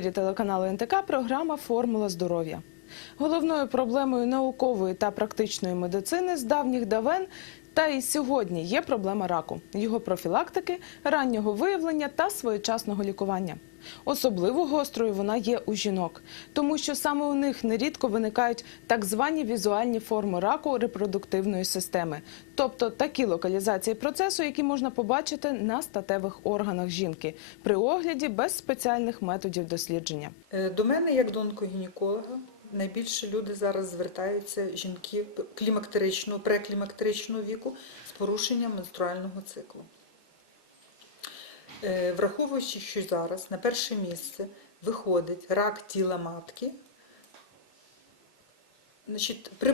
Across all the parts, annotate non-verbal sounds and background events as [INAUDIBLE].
Ефірі телеканалу НТК програма Формула здоров'я. Головною проблемою наукової та практичної медицини з давніх давен та і сьогодні є проблема раку, його профілактики, раннього виявлення та своєчасного лікування. Особливо гострою вона є у жінок, тому що саме у них нерідко виникають так звані візуальні форми раку репродуктивної системи, тобто такі локалізації процесу, які можна побачити на статевих органах жінки при огляді без спеціальних методів дослідження. Е, До мене, як до онкогінеколога, найбільше люди зараз звертаються жінки клімактеричного, преклімактеричного віку з порушенням менструального циклу. Е, Враховуючи, що зараз на перше місце виходить рак тіла матки, Значить, при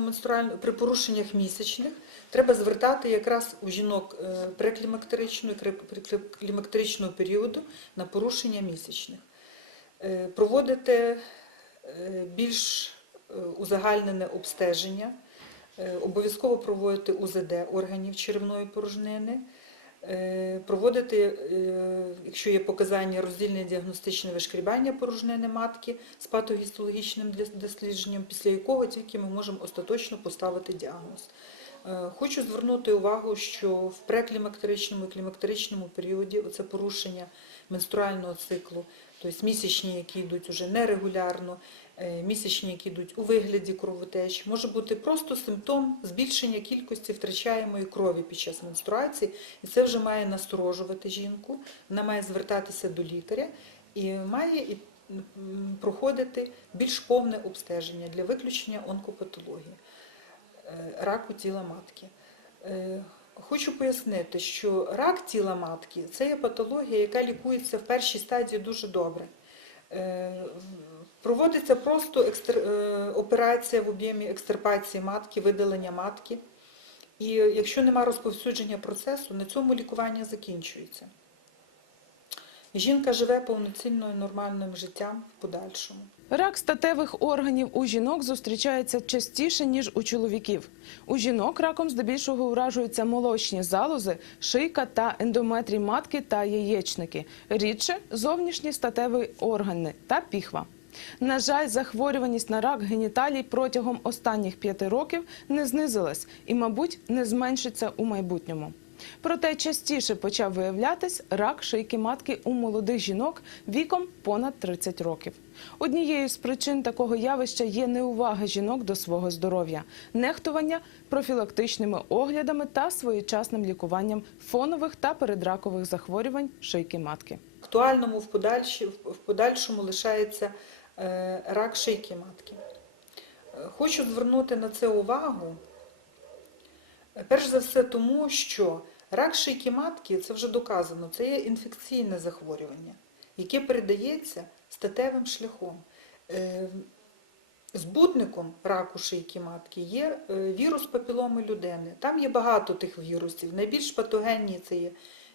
менструального, при порушеннях місячних треба звертати якраз у жінок е, преклімактеричного і клімактеричного періоду на порушення місячних. Е, Проводити більш узагальнене обстеження, обов'язково проводити УЗД органів черевної порожнини, проводити, е, якщо є показання, роздільне діагностичне вишкрібання порожнини матки з патогістологічним дослідженням, після якого тільки ми можемо остаточно поставити діагноз. Е, Хочу звернути увагу, що в преклімактеричному і клімактеричному періоді оце порушення менструального циклу, тобто місячні, які йдуть уже нерегулярно, е, місячні, які йдуть у вигляді кровотеч, може бути просто симптом збільшення кількості втрачаємої крові під час менструації, і це вже має насторожувати жінку, вона має звертатися до лікаря і має проходити більш повне обстеження для виключення онкопатології е, раку тіла матки. Е, Хочу пояснити, що рак тіла матки це є патологія, яка лікується в першій стадії дуже добре. Проводиться просто екстер... е, операція в об'ємі екстирпації матки, видалення матки. І якщо немає розповсюдження процесу, на цьому лікування закінчується. Жінка живе повноцінною нормальним життям в подальшому. Рак статевих органів у жінок зустрічається частіше, ніж у чоловіків. У жінок раком здебільшого уражуються молочні залози, шийка та ендометрій матки та яєчники, рідше зовнішні статеві органи та піхва. На жаль, захворюваність на рак геніталій протягом останніх п'яти років не знизилась і, мабуть, не зменшиться у майбутньому. Проте частіше почав виявлятись рак шийки матки у молодих жінок віком понад 30 років. Однією з причин такого явища є неувага жінок до свого здоров'я, нехтування профілактичними оглядами та своєчасним лікуванням фонових та передракових захворювань шийки матки. Актуальному в, подальшому лишається рак шийки матки. Е, Хочу звернути на це увагу, е, перш за все тому, що рак шийки матки, це вже доказано, це є інфекційне захворювання, яке передається статевим шляхом. Е, Збудником раку шийки матки є е, вірус папіломи людини. Там є багато тих вірусів. Найбільш патогенні це є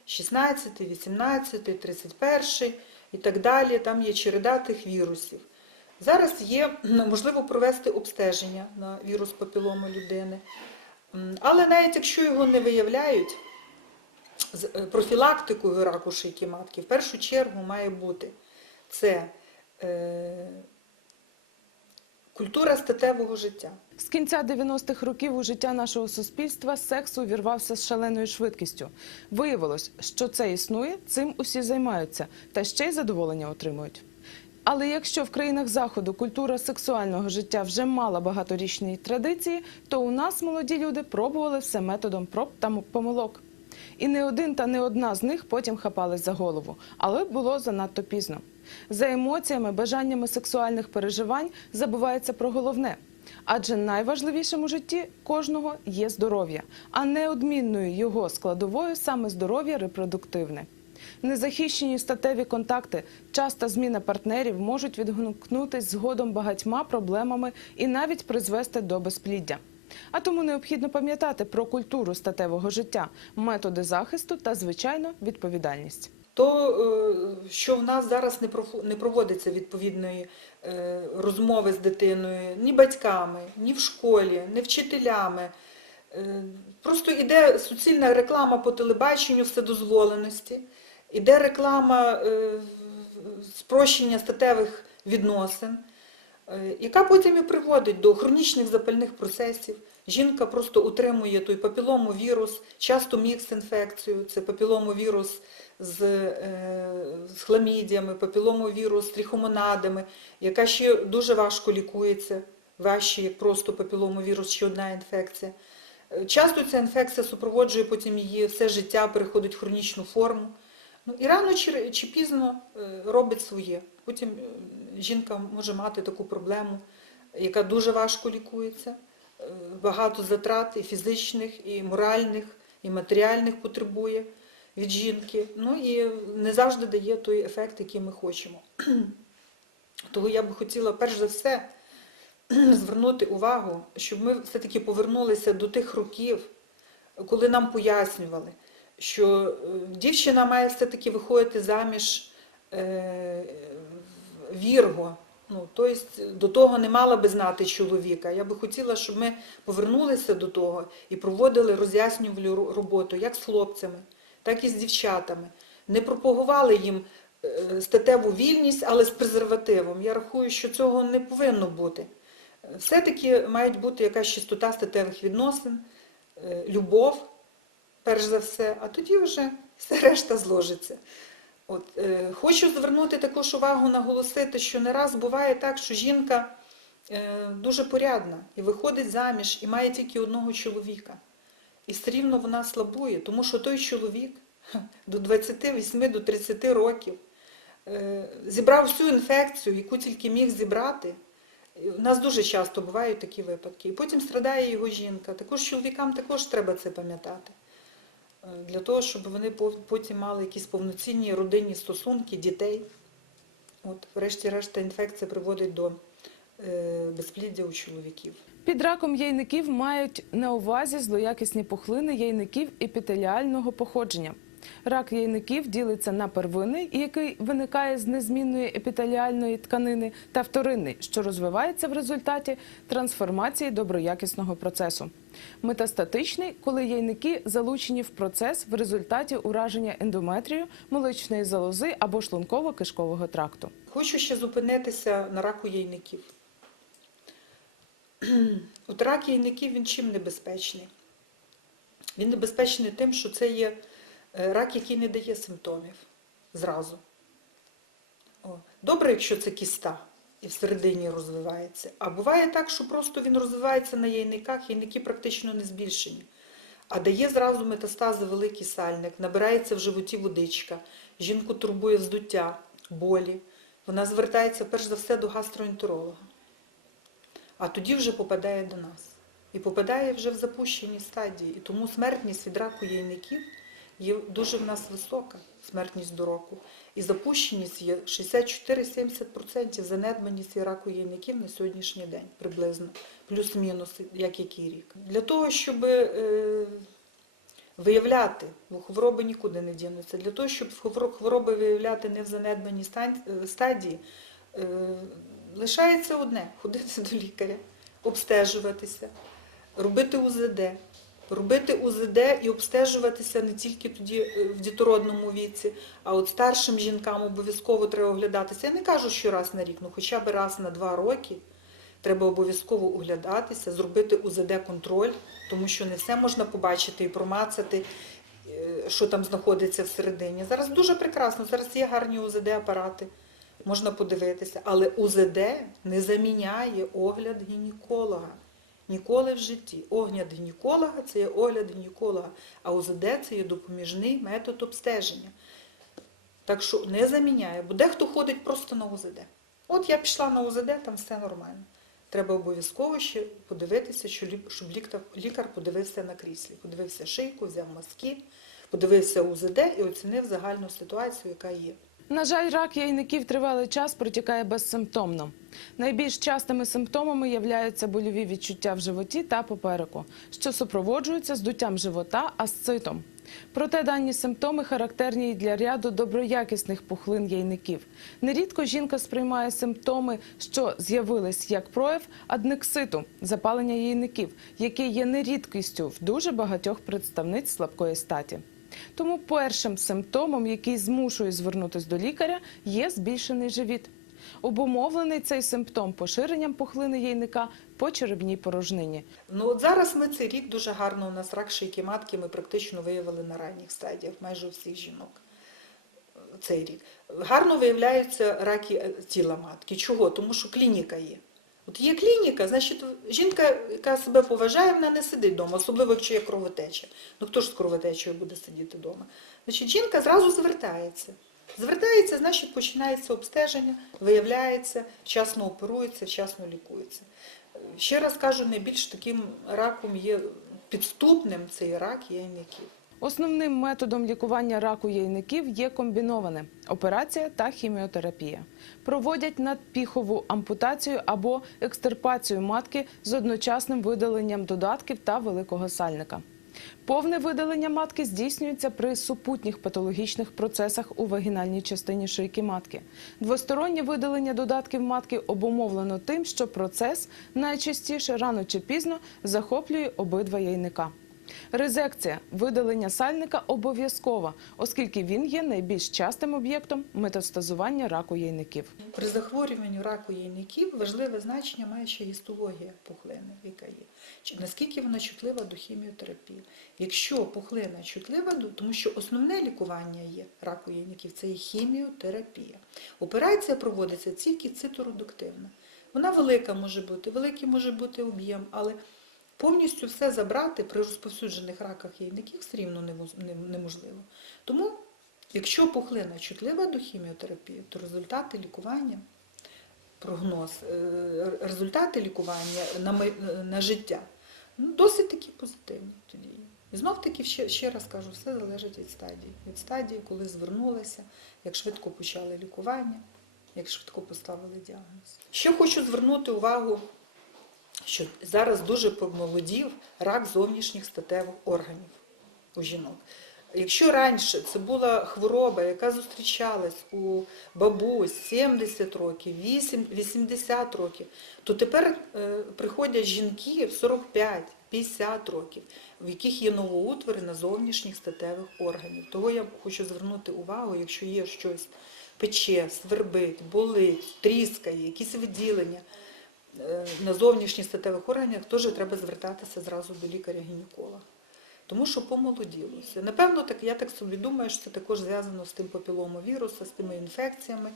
16, 18, 31 і так далі. Там є череда тих вірусів. Зараз є можливо провести обстеження на вірус папіломи людини. Але навіть якщо його не виявляють, з е, профілактикою раку шийки матки в першу чергу має бути це е, культура статевого життя. З кінця 90-х років у життя нашого суспільства секс увірвався з шаленою швидкістю. Виявилось, що це існує, цим усі займаються та ще й задоволення отримують. Але якщо в країнах заходу культура сексуального життя вже мала багаторічні традиції, то у нас молоді люди пробували все методом проб та помилок. І не один та не одна з них потім хапались за голову, але було занадто пізно. За емоціями, бажаннями сексуальних переживань забувається про головне. Адже найважливішим у житті кожного є здоров'я, а неодмінною його складовою саме здоров'я репродуктивне. Незахищені статеві контакти, часта зміна партнерів можуть відгукнутись згодом багатьма проблемами і навіть призвести до безпліддя. А тому необхідно пам'ятати про культуру статевого життя, методи захисту та, звичайно, відповідальність. То, е, що в нас зараз не проводиться відповідної е, розмови з дитиною ні батьками, ні в школі, ні вчителями. Е, Просто йде суцільна реклама по телебаченню вседозволеності. Іде реклама е, спрощення статевих відносин, е, яка потім і приводить до хронічних запальних процесів. Жінка просто утримує той папіломовірус, часто мікс-інфекцію, це папіломовірус з, е, з хламідіями, папіломовірус з трихомонадами, яка ще дуже важко лікується, важче, як просто папіломовірус, ще одна інфекція. Часто ця інфекція супроводжує потім її все життя, переходить в хронічну форму. Ну, і рано чи, чи пізно е, робить своє. Потім е, жінка може мати таку проблему, яка дуже важко лікується, е, багато затрат і фізичних, і моральних, і матеріальних потребує від жінки. Ну і не завжди дає той ефект, який ми хочемо. [CLEARS THROAT] Того я би хотіла перш за все [CLEARS THROAT] звернути увагу, щоб ми все-таки повернулися до тих років, коли нам пояснювали, що е, дівчина має все-таки виходити заміж е, вірго. Ну, тобто до того не мала би знати чоловіка. Я би хотіла, щоб ми повернулися до того і проводили роз'яснювальну роботу як з хлопцями, так і з дівчатами. Не пропагували їм е, статеву вільність, але з презервативом. Я рахую, що цього не повинно бути. Все-таки має бути якась чистота статевих відносин, любов, перш за все, а тоді вже все [LAUGHS] решта зложиться. От, е, хочу звернути також увагу, наголосити, що не раз буває так, що жінка е, дуже порядна і виходить заміж і має тільки одного чоловіка. І все рівно вона слабує, тому що той чоловік [LAUGHS] до 28 до 30 років е, зібрав всю інфекцію, яку тільки міг зібрати. У нас дуже часто бувають такі випадки. І потім страдає його жінка. Також чоловікам також треба це пам'ятати. Для того, щоб вони потім мали якісь повноцінні родинні стосунки, дітей. От, врешті-решт, інфекція приводить до е, безпліддя у чоловіків. Під раком яйників мають на увазі злоякісні пухлини яйників епітеліального походження. Рак яйників ділиться на первинний, який виникає з незмінної епітеліальної тканини, та вторинний, що розвивається в результаті трансформації доброякісного процесу. Метастатичний, коли яйники залучені в процес в результаті ураження ендометрію, молочної залози або шлунково-кишкового тракту. Хочу ще зупинитися на раку яйників. От рак яйників він чим небезпечний? Він небезпечний тим, що це є рак, який не дає симптомів зразу. Добре, якщо це кіста і всередині розвивається. А буває так, що просто він розвивається на яйниках, яйники практично не збільшені. А дає зразу метастази великий сальник, набирається в животі водичка, жінку турбує вздуття, болі. Вона звертається перш за все до гастроентеролога. А тоді вже попадає до нас. І попадає вже в запущеній стадії. І тому смертність від раку яйників є дуже в нас висока, смертність до року. І запущеність є 64-70% занедбаність від раку яйників на сьогоднішній день приблизно, плюс-мінус, як який рік. Для того, щоб е, виявляти, бо хвороби нікуди не дінуться, для того, щоб хвороби виявляти не в занедбаній стадії, е, лишається одне ходити до лікаря, обстежуватися, робити УЗД. Робити узд і обстежуватися не тільки тоді е, в дітородному віці, а от старшим жінкам обов'язково треба оглядатися. Я не кажу, що раз на рік, ну хоча б раз на два роки треба обов'язково оглядатися, зробити УЗД-контроль, тому що не все можна побачити і промацати, е, що там знаходиться всередині. Зараз дуже прекрасно, зараз є гарні УЗД-апарати, можна подивитися, але УЗД не заміняє огляд гінеколога. Ніколи в житті. Огляд гінеколога це є огляд гінеколога, а УЗД це є допоміжний метод обстеження. Так що не заміняє, бо дехто ходить просто на УЗД. От я пішла на УЗД, там все нормально. Треба обов'язково ще подивитися, щоб лікар, подивився на кріслі. Подивився шийку, взяв мазки, подивився УЗД і оцінив загальну ситуацію, яка є. На жаль, рак яйників тривалий час протікає безсимптомно. Найбільш частими симптомами являються больові відчуття в животі та попереку, що супроводжуються здуттям живота асцитом. Проте дані симптоми характерні для ряду доброякісних пухлин яйників. Нерідко жінка сприймає симптоми, що з'явились як прояв аднекситу запалення яйників, яке є нерідкістю в дуже багатьох представниць слабкої статі. Тому першим симптомом, який змушує звернутися до лікаря, є збільшений живіт. Обумовлений цей симптом поширенням пухлини яйника по черевній порожнині. Ну от зараз ми цей рік дуже гарно у нас рак шийки матки ми практично виявили на ранніх стадіях, майже у всіх жінок. Цей рік. Гарно виявляються раки е, тіла матки. Чого? Тому що клініка є. От є клініка, значить, жінка, яка себе поважає, вона не сидить вдома, особливо якщо є кровотеча. Ну хто ж з кровотечею буде сидіти вдома? Значить, жінка зразу звертається. Звертається, значить, починається обстеження, виявляється, вчасно оперується, вчасно лікується. Ще раз кажу, найбільш таким раком є підступним цей рак яйників. Основним методом лікування раку яйників є комбіноване операція та хіміотерапія. Проводять надпіхову ампутацію або екстирпацію матки з одночасним видаленням додатків та великого сальника. Повне видалення матки здійснюється при супутніх патологічних процесах у вагінальній частині шийки матки. Двостороннє видалення додатків матки обумовлено тим, що процес найчастіше рано чи пізно захоплює обидва яйника. Резекція видалення сальника обов'язкова, оскільки він є найбільш частим об'єктом метастазування раку яйників. При захворюванні раку яйників важливе значення має ще гістологія пухлини, яка є. Наскільки вона чутлива до хіміотерапії? Якщо пухлина чутлива, тому що основне лікування є раку яйників це є хіміотерапія. Операція проводиться тільки циторедуктивна. Вона велика може бути, великий може бути об'єм, але повністю все забрати при розповсюджених раках яйників все рівно неможливо. Тому Якщо пухлина чутлива до хіміотерапії, то результати лікування, прогноз, е, результати лікування на, на життя ну, досить такі позитивні тоді. І знов таки ще, ще раз кажу, все залежить від стадії. Від стадії, коли звернулися, як швидко почали лікування, як швидко поставили діагноз. Ще хочу звернути увагу, що зараз дуже помолодів рак зовнішніх статевих органів у жінок. Якщо раніше це була хвороба, яка зустрічалась у бабусь 70 років, 8, 80 років, то тепер е, приходять жінки в 45-50 років, в яких є новоутвори на зовнішніх статевих органів. Того я хочу звернути увагу, якщо є щось пече, свербить, болить, тріскає, якісь виділення на зовнішніх статевих органах, теж треба звертатися зразу до лікаря-гінеколога. Тому що помолоділося. Напевно, так, я так собі думаю, що це також зв'язано з тим папіломовірусом, з тими інфекціями,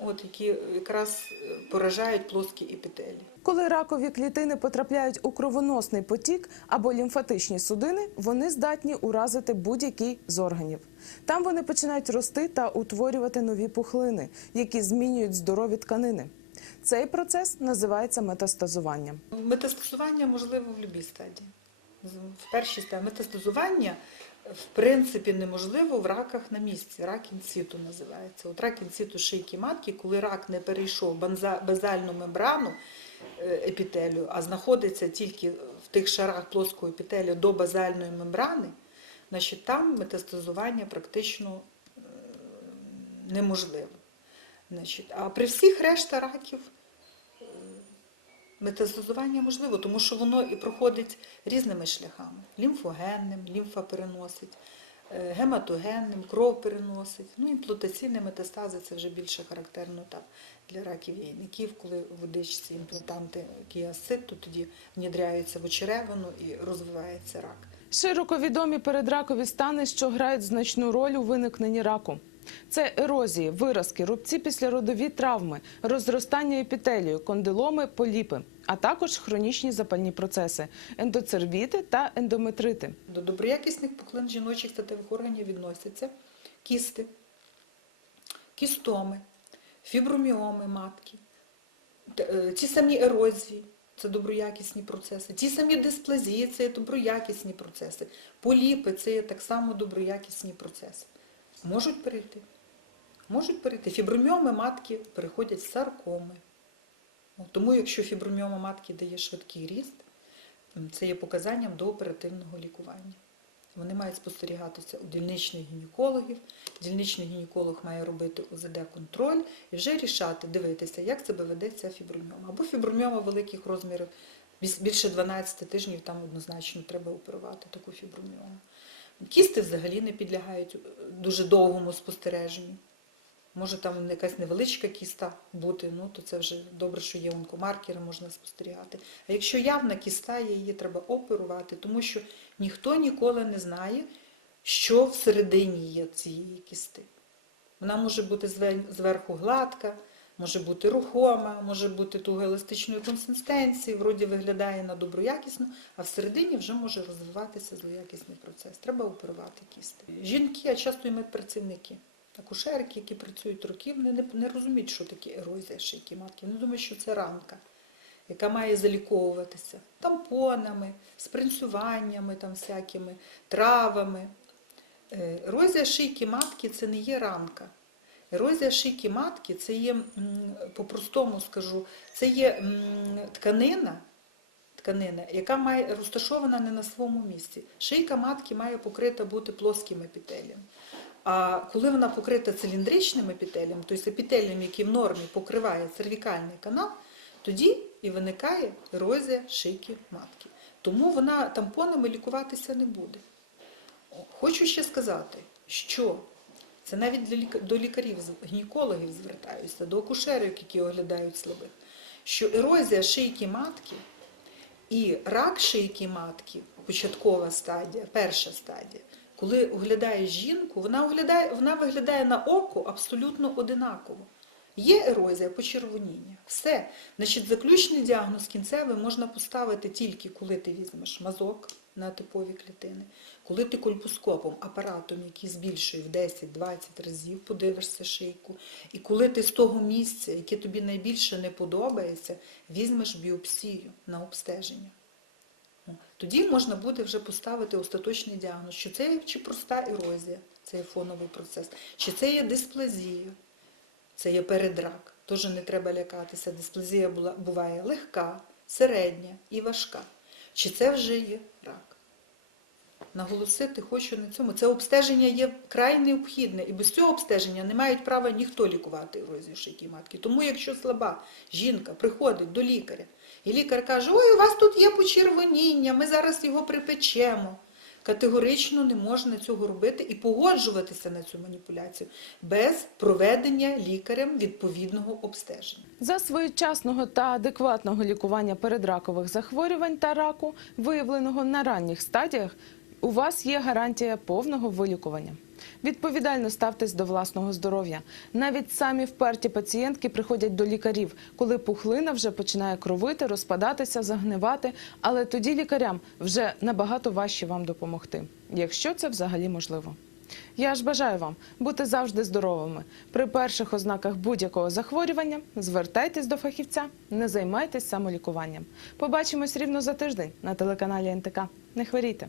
от, які якраз е, поражають плоскі епітелії. Коли ракові клітини потрапляють у кровоносний потік або лімфатичні судини, вони здатні уразити будь-який з органів. Там вони починають рости та утворювати нові пухлини, які змінюють здорові тканини. Цей процес називається метастазуванням. Метастазування можливо в будь-якій стадії. В першій стадії метастазування в принципі неможливо в раках на місці. Рак інсіту називається. От рак інсіту шийки матки, коли рак не перейшов базальну мембрану е, епітелію, а знаходиться тільки в тих шарах плоского епітелію до базальної мембрани, значить там метастазування практично е, неможливо. Значить, а при всіх решта раків метастазування можливо, тому що воно і проходить різними шляхами: лімфогенним, лімфа переносить, е, гематогенним, кров переносить. Ну, імплантаційні метастази це вже більше характерно так, для раків яйників, коли водичці імплантанти то тоді внідряються в очеревину і розвивається рак. Широко відомі передракові стани, що грають значну роль у виникненні раку. Це ерозії, виразки, рубці післяродові травми, розростання епітелію, кондиломи, поліпи, а також хронічні запальні процеси, ендоцервіти та ендометрити. До доброякісних пухлин жіночих статевих органів відносяться кісти, кістоми, фіброміоми матки, т- е, ті самі ерозії, це доброякісні процеси, ті самі дисплазії це доброякісні процеси, поліпи це так само доброякісні процеси. Можуть перейти. Можуть перейти. Фіброміоми матки переходять в саркоми. Тому, якщо фіброміома матки дає швидкий ріст, це є показанням до оперативного лікування. Вони мають спостерігатися у дільничних гінекологів. Дільничний гінеколог має робити ОЗД-контроль і вже рішати, дивитися, як себе веде ця фіброміома. Або фіброміома великих розмірів, більше 12 тижнів, там однозначно треба оперувати таку фіброміому. Кісти взагалі не підлягають е, дуже довгому спостереженню. Може там якась невеличка кіста бути, ну то це вже добре, що є онкомаркери, можна спостерігати. А якщо явна кіста, її треба оперувати, тому що ніхто ніколи не знає, що всередині є цієї кісти. Вона може бути зверху гладка, може бути рухома, може бути тугоеластичної консистенції, вроді виглядає на доброякісно, а всередині вже може розвиватися злоякісний процес. Треба оперувати кісти. Жінки, а часто і медпрацівники, акушерки, які працюють років, не, не розуміють, що таке ерозія шийки матки. Вони думають, що це ранка, яка має заліковуватися тампонами, спринцюваннями, там всякими, травами. Е, Ерозія шийки матки це не є ранка. Ерозія шийки матки це є, по-простому скажу, це є тканина, тканина, яка має розташована не на своєму місці. Шийка матки має покрита бути плоским епітелієм. А коли вона покрита циліндричним епітелієм, тобто епітелієм, який в нормі покриває цервікальний канал, тоді і виникає ерозія шийки матки. Тому вона тампонами лікуватися не буде. Хочу ще сказати, що це навіть до лікарів, гінекологів звертаюся, до акушерів, які оглядають слабих, що ерозія шийки матки і рак шийки матки, початкова стадія, перша стадія, коли оглядаєш жінку, вона, оглядає, вона виглядає на око абсолютно одинаково. Є ерозія, почервоніння. Все. Значить, заключний діагноз кінцевий можна поставити тільки коли ти візьмеш мазок на типові клітини, коли ти кольпоскопом, апаратом, який збільшує в 10-20 разів, подивишся шийку, і коли ти з того місця, яке тобі найбільше не подобається, візьмеш біопсію на обстеження. Тоді можна буде вже поставити остаточний діагноз, що це чи проста ерозія, це є фоновий процес, чи це є дисплазія, це є передрак. Теж не треба лякатися. Дисплазія буває легка, середня і важка. Чи це вже є рак? Наголосити хочу на цьому. Це обстеження є край необхідне, і без цього обстеження не мають права ніхто лікувати ерозію шийки матки. Тому, якщо слаба жінка приходить до лікаря, і лікар каже, ой, у вас тут є почервоніння, ми зараз його припечемо. Категорично не можна цього робити і погоджуватися на цю маніпуляцію без проведення лікарем відповідного обстеження. За своєчасного та адекватного лікування передракових захворювань та раку, виявленого на ранніх стадіях, у вас є гарантія повного вилікування. Відповідально ставтесь до власного здоров'я. Навіть самі вперті пацієнтки приходять до лікарів, коли пухлина вже починає кровити, розпадатися, загнивати, але тоді лікарям вже набагато важче вам допомогти, якщо це взагалі можливо. Я ж бажаю вам бути завжди здоровими. При перших ознаках будь-якого захворювання звертайтесь до фахівця, не займайтесь самолікуванням. Побачимось рівно за тиждень на телеканалі НТК. Не хворійте!